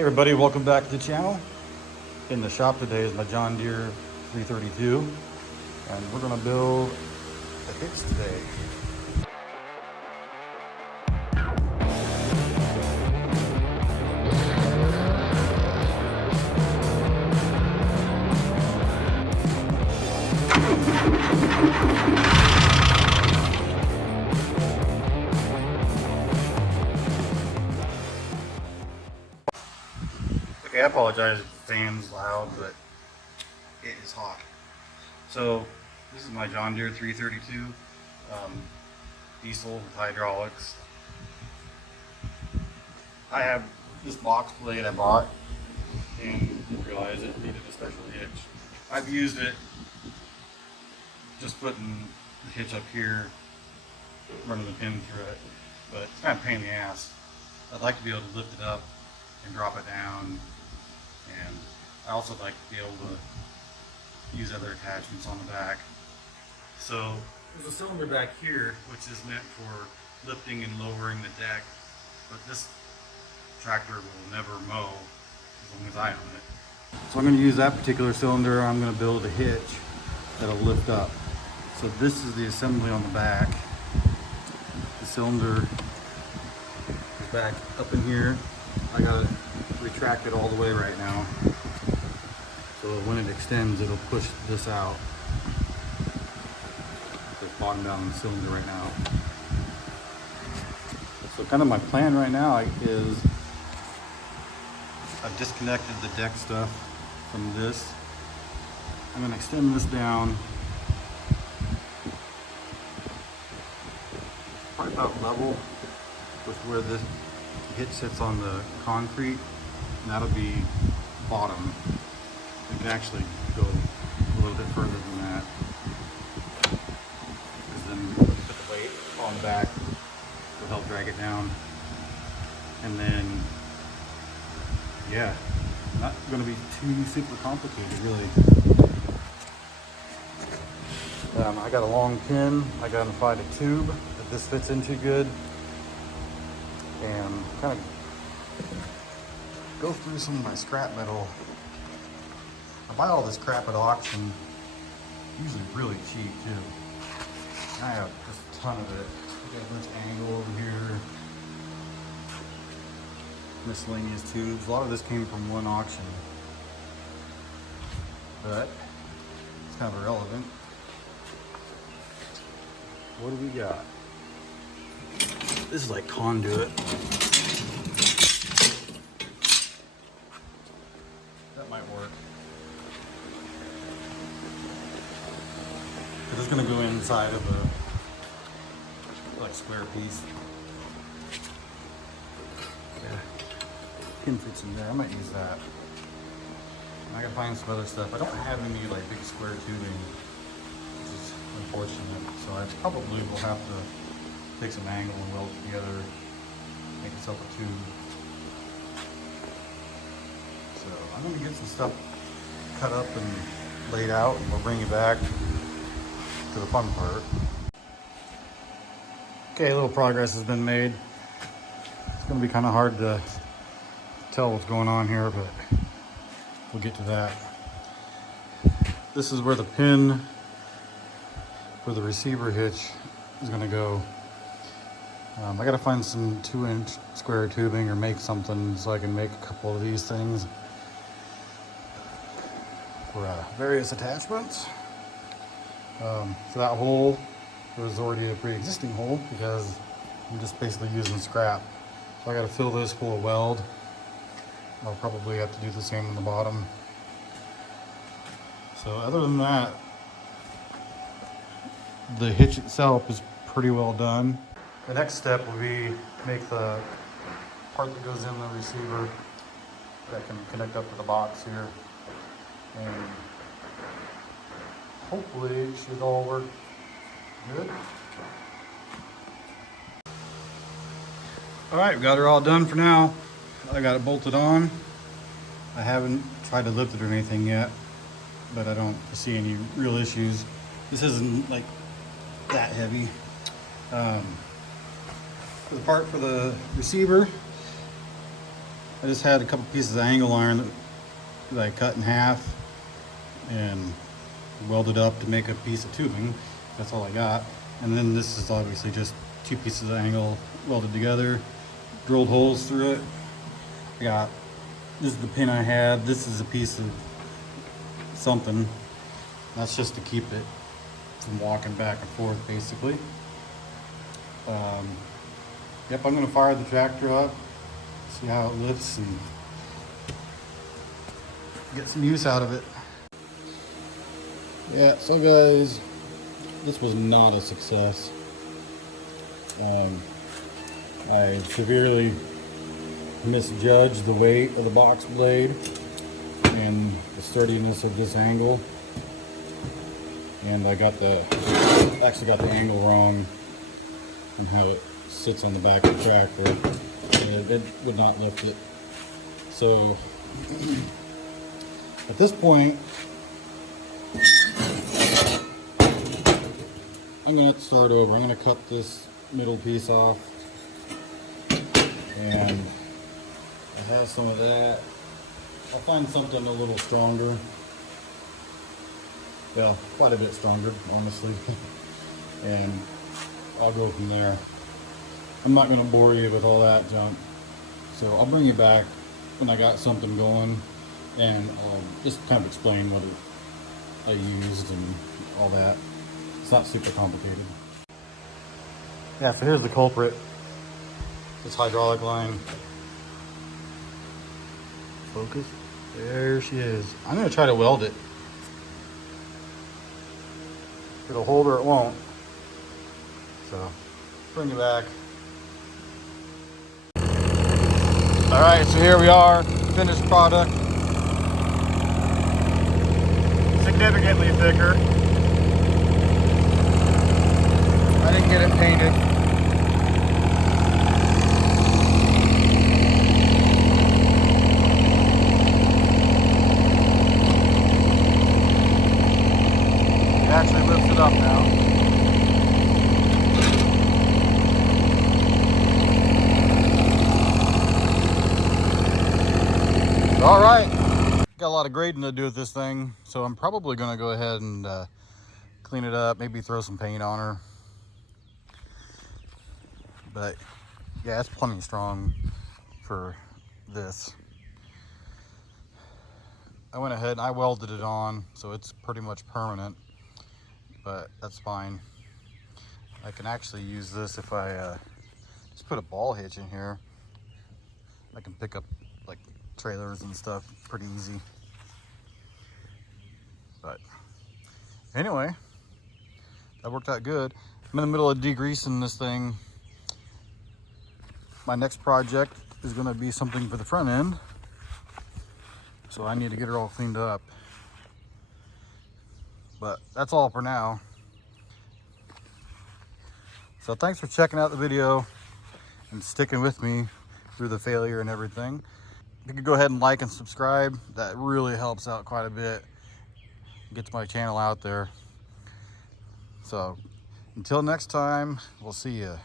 Hey everybody, welcome back to the channel. In the shop today is my John Deere 332, and we're gonna build a hitch today. Okay, I apologize if the fan's loud, but it is hot. So this is my John Deere 332, diesel with hydraulics. I have this box blade I bought and didn't realize it needed a special hitch. I've used it just putting the hitch up here, running the pin through it, but it's kind of a pain in the ass. I'd like to be able to lift it up and drop it down, and I also like to be able to use other attachments on the back. So there's a cylinder back here which is meant for lifting and lowering the deck, but this tractor will never mow as long as I own it. So I'm going to use that particular cylinder. I'm going to build a hitch that'll lift up. So this is the assembly on the back. The cylinder is back up in here. I got it retracted all the way right now. So when it extends, it'll push this out. It's bottom down on the cylinder right now. So kind of my plan right now is I've disconnected the deck stuff from this. I'm going to extend this down probably about level with where this hitch sits on the concrete, and that'll be bottom. It can actually go a little bit further than that, because then put the weight on the back will help drag it down. And then, yeah, not going to be too super complicated really. I got a long pin. I got to find a tube that this fits into good, and kind of go through some of my scrap metal. I buy all this crap at auction, usually really cheap too. I have just a ton of it. I got a bunch of angle over here, miscellaneous tubes. A lot of this came from one auction, but it's kind of irrelevant. What do we got? This is like conduit. That might work. This is going to go inside of a like square piece. Yeah, pin fits in there. I might use that. And I can find some other stuff. I don't have any like big square tubing, which is unfortunate. So I probably will have to take some angle and weld it together, make myself a tube. So I'm going to get some stuff cut up and laid out, and we'll bring you back to the fun part. Okay, a little progress has been made. It's going to be kind of hard to tell what's going on here, but we'll get to that. This is where the pin for the receiver hitch is going to go. I got to find some 2-inch square tubing or make something so I can make a couple of these things for various attachments. For that hole, there was already a pre-existing hole because I'm just basically using scrap. So I got to fill this full of weld. I'll probably have to do the same on the bottom. So other than that, the hitch itself is pretty well done. The next step will be make the part that goes in the receiver that can connect up to the box here, and hopefully it should all work good. All right, we got her all done for now. I got it bolted on. I haven't tried to lift it or anything yet, but I don't see any real issues. This isn't like that heavy. The part for the receiver, I just had a couple pieces of angle iron that I cut in half and welded up to make a piece of tubing. That's all I got. And then this is obviously just 2 pieces of angle welded together, drilled holes through it. This is the pin I had. This is a piece of something. That's just to keep it from walking back and forth, basically. Yep, I'm gonna fire the tractor up, see how it lifts, and get some use out of it. Yeah, so guys, this was not a success. I severely misjudged the weight of the box blade and the sturdiness of this angle, and I actually got the angle wrong on how it sits on the back of the tractor. It would not lift it. So at this point, I'm gonna have to start over. I'm gonna cut this middle piece off, and I have some of that. I'll find something a little stronger. Well, quite a bit stronger, honestly. And I'll go from there. I'm not gonna bore you with all that junk. So I'll bring you back when I got something going, and I'll just kind of explain what I used and all that. It's not super complicated. Yeah, so here's the culprit. This hydraulic line. Focus. There she is. I'm gonna try to weld it. It'll hold or it won't. So, bring it back. All right, so here we are, finished product. Significantly thicker. I didn't get it painted. It actually lifts it up now. All right, got a lot of grading to do with this thing, so I'm probably gonna go ahead and clean it up, maybe throw some paint on her. But yeah, it's plenty strong for this. I went ahead and I welded it on, so it's pretty much permanent, but that's fine. I can actually use this if I just put a ball hitch in here. I can pick up like trailers and stuff pretty easy. But anyway, that worked out good. I'm in the middle of degreasing this thing. My next project is going to be something for the front end, so I need to get her all cleaned up. But that's all for now. So thanks for checking out the video and sticking with me through the failure and everything. If you could go ahead and like and subscribe, that really helps out quite a bit. Gets my channel out there. So until next time, we'll see you.